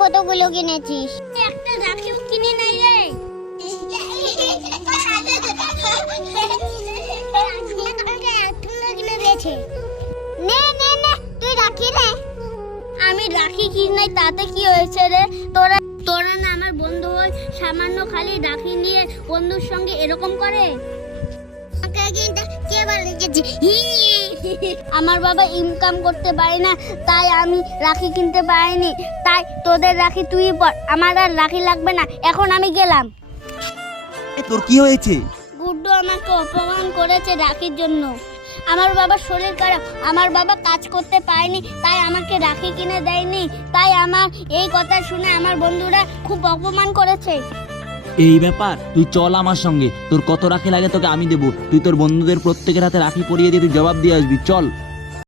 কতগুলো কিনেছিস? একটা রাখিও কিনে নাই রে। নে নে নে, তুই রাখি রে। আমি রাখি কিনে নাই তাতে কি হয়েছে রে? তোরা তোরা না আমার বন্ধু হই, সামান্য খালি রাখি নিয়ে বন্ধুর সঙ্গে এরকম করে? আমার বাবা ইনকাম করতে পারে না, তাই আমি রাখি কিনতে পারিনি। তাই তোদের রাখি তুই পর, আমার আর রাখি লাগবে না। এখন আমি গেলাম। তোর কি হয়েছে? গুড্ডু আমাকে অপমান করেছে রাখির জন্য। আমার বাবার শরীর খারাপ, আমার বাবা কাজ করতে পারেনি, তাই আমাকে রাখি কিনে দেয়নি। তাই আমার এই কথা শুনে আমার বন্ধুরা খুব অপমান করেছে। এই ব্যাপার, তুই চল আমার সঙ্গে, তোর কত রাখি লাগে তোকে আমি দেবো। তুই তোর বন্ধুদের প্রত্যেকের হাতে রাখি পরিয়ে দিয়ে তুই জবাব দিয়ে আসবি, চল।